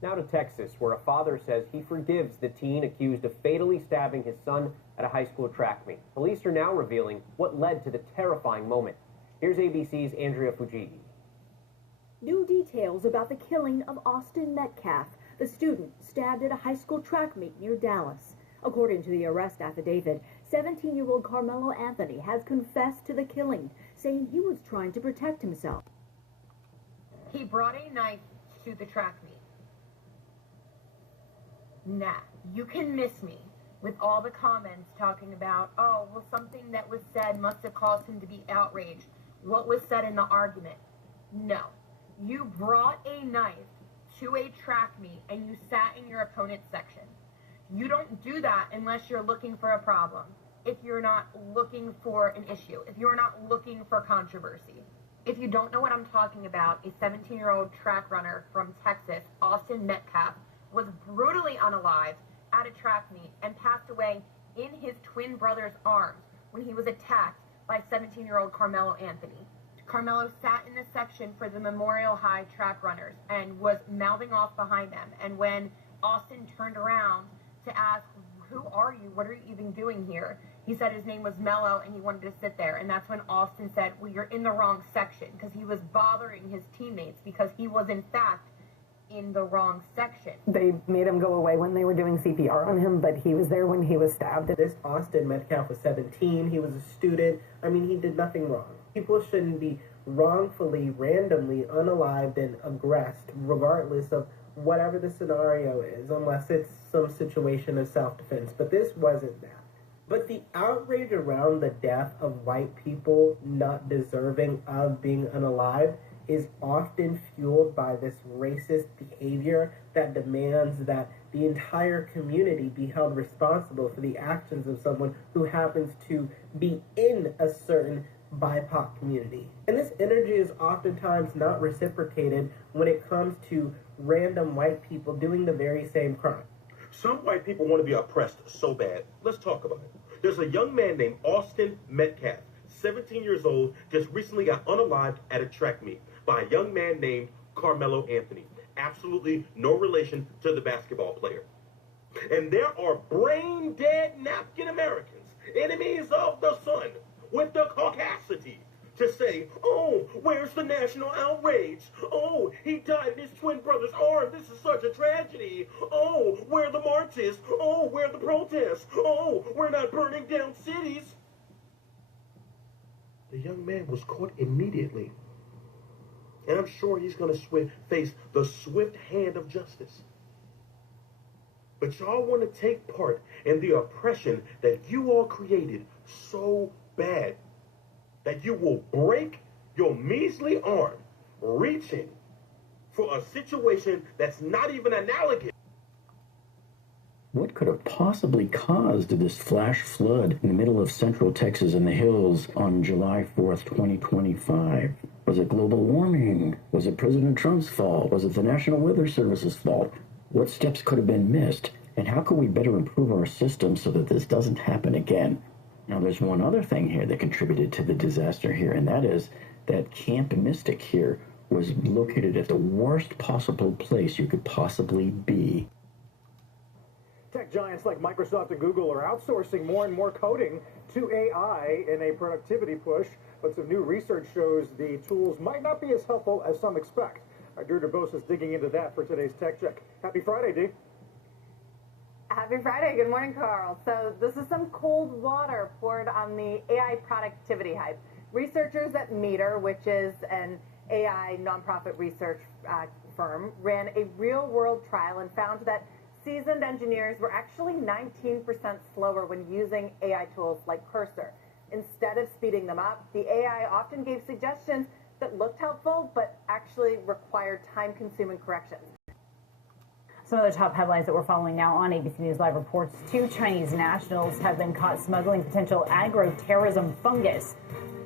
Now to Texas, where a father says he forgives the teen accused of fatally stabbing his son at a high school track meet. Police are now revealing what led to the terrifying moment. Here's ABC's Andrea Fujii. New details about the killing of Austin Metcalf, the student stabbed at a high school track meet near Dallas. According to the arrest affidavit, 17-year-old Carmelo Anthony has confessed to the killing, saying he was trying to protect himself. He brought a knife to the track meet. Nah, you can miss me with all the comments talking about, oh, well, something that was said must have caused him to be outraged. What was said in the argument? No. You brought a knife to a track meet and you sat in your opponent's section. You don't do that unless you're looking for a problem, if you're not looking for an issue, if you're not looking for controversy. If you don't know what I'm talking about, a 17-year-old track runner from Texas, Austin Metcalf, was brutally unalived at a track meet and passed away in his twin brother's arms when he was attacked by 17-year-old Carmelo Anthony. Carmelo sat in the section for the Memorial High track runners and was mouthing off behind them. And when Austin turned around to ask, who are you? What are you even doing here? He said his name was Mello and he wanted to sit there. And that's when Austin said, well, you're in the wrong section, because he was bothering his teammates because he was in fact in the wrong section. They made him go away when they were doing CPR on him, but he was there when he was stabbed. This Austin Metcalf was 17. He was a student. I mean, he did nothing wrong. People shouldn't be wrongfully, randomly unalived and aggressed, regardless of whatever the scenario is, unless it's some situation of self-defense. But this wasn't that. But the outrage around the death of white people not deserving of being unalived is often fueled by this racist behavior that demands that the entire community be held responsible for the actions of someone who happens to be in a certain BIPOC community. And this energy is oftentimes not reciprocated when it comes to random white people doing the very same crime. Some white people want to be oppressed so bad. Let's talk about it. There's a young man named Austin Metcalf, 17 years old, just recently got unalived at a track meet by a young man named Carmelo Anthony. Absolutely no relation to the basketball player. And there are brain-dead napkin Americans, enemies of the sun, with the caucasity to say, oh, where's the national outrage? Oh, he died in his twin brother's arm. This is such a tragedy. Oh, where are the marches? Oh, where are the protests? Oh, we're not burning down cities. The young man was caught immediately. And I'm sure he's going to face the swift hand of justice. But y'all want to take part in the oppression that you all created so bad that you will break your measly arm reaching for a situation that's not even analogous. What could have possibly caused this flash flood in the middle of central Texas in the hills on July 4th, 2025? Was it global warming? Was it President Trump's fault? Was it the National Weather Service's fault? What steps could have been missed? And how can we better improve our system so that this doesn't happen again? Now, there's one other thing here that contributed to the disaster here, and that is that Camp Mystic here was located at the worst possible place you could possibly be. Tech giants like Microsoft and Google are outsourcing more and more coding to AI in a productivity push, but some new research shows the tools might not be as helpful as some expect. Deirdre Bose is digging into that for today's Tech Check. Happy Friday, Dee. Happy Friday. Good morning, Carl. So this is some cold water poured on the AI productivity hype. Researchers at Meter, which is an AI nonprofit research firm, ran a real-world trial and found that seasoned engineers were actually 19% slower when using AI tools like Cursor. Instead of speeding them up, the AI often gave suggestions that looked helpful but actually required time-consuming corrections. Some of the top headlines that we're following now on ABC News Live reports 2 Chinese nationals have been caught smuggling potential agroterrorism fungus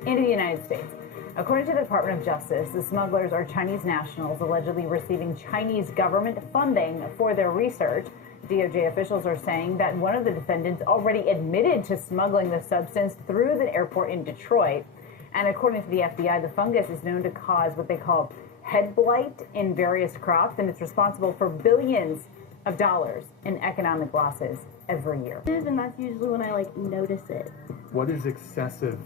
into the United States. According to the Department of Justice, the smugglers are Chinese nationals allegedly receiving Chinese government funding for their research. DOJ officials are saying that one of the defendants already admitted to smuggling the substance through the airport in Detroit. And according to the FBI, the fungus is known to cause what they call head blight in various crops, and it's responsible for billions of dollars in economic losses every year. And that's usually when I notice it. What is excessive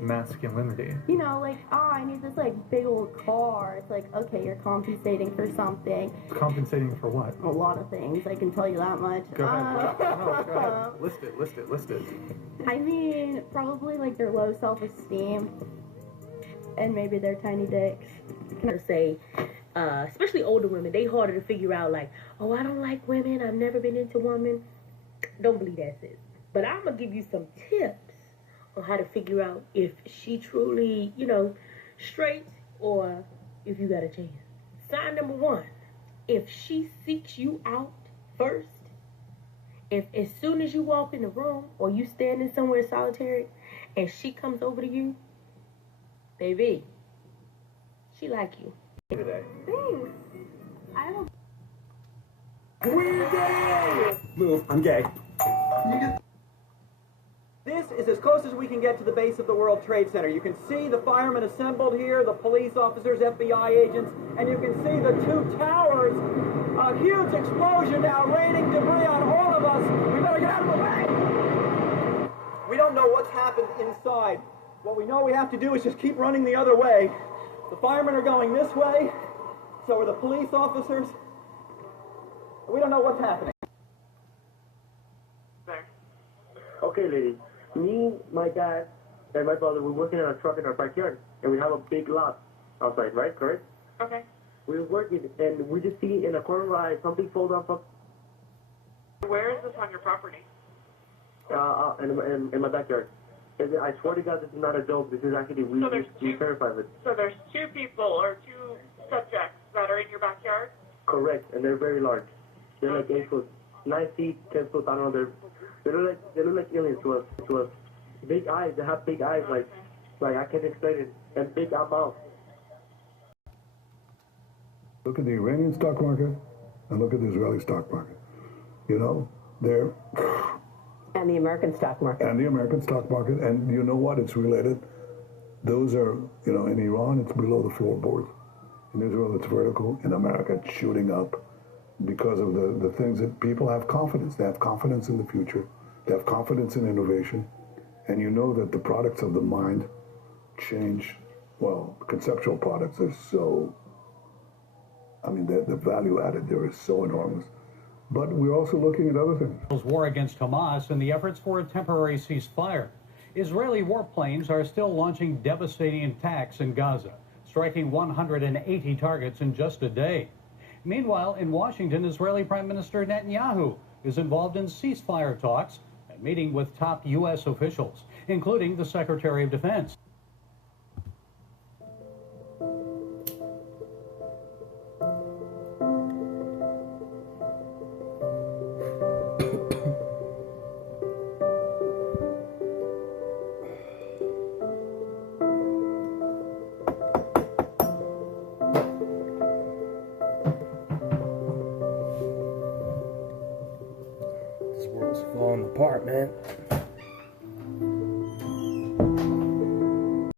masculinity? You know, I need this big old car. It's okay, you're compensating for something. Compensating for what? A lot of things, I can tell you that much. Go ahead. Go ahead. List it. I mean, probably their low self-esteem and maybe their tiny dicks. Can I say, especially older women, they harder to figure out oh, I don't like women, I've never been into women. Don't believe that, sis. But I'm going to give you some tips on how to figure out if she truly, straight or if you got a chance. Sign number 1, if she seeks you out first, if as soon as you walk in the room or you standing somewhere solitary and she comes over to you, baby, she like you. Thanks. I don't. We're gay! Move, I'm gay. This is as close as we can get to the base of the World Trade Center. You can see the firemen assembled here, the police officers, FBI agents, and you can see the 2 towers. A huge explosion now, raining debris on all of us. We better get out of the way. We don't know what's happened inside. What we know we have to do is just keep running the other way. The firemen are going this way, so are the police officers. We don't know what's happening. Okay, lady. Me, my dad, and my brother, we're working on a truck in our backyard, and we have a big lot outside, right? Correct? Okay. We're working, and we just see in a corner of our eye something fall down from... Where is this on your property? In my backyard. And I swear to God, this is not a joke. This is actually, we're terrified of it. So there's 2 people or 2 subjects that are in your backyard? Correct, and they're very large. They're 8 foot, 9 feet, 10 foot, I don't know, they look like aliens to us. Big eyes, they have big eyes, like I can't explain it, and big mouth. Look at the Iranian stock market and look at the Israeli stock market. They're... And the American stock market. And the American stock market, and you know what? It's related. Those are, in Iran, it's below the floorboards. In Israel, it's vertical. In America, it's shooting up because of the things that people have confidence. They have confidence in the future. They have confidence in innovation. And you know that the products of the mind change. Well, conceptual products are so, the value added there is so enormous. But we're also looking at other things. War against Hamas and the efforts for a temporary ceasefire. Israeli warplanes are still launching devastating attacks in Gaza, striking 180 targets in just a day. Meanwhile, in Washington, Israeli Prime Minister Netanyahu is involved in ceasefire talks and meeting with top U.S. officials, including the Secretary of Defense. This world's falling apart, man.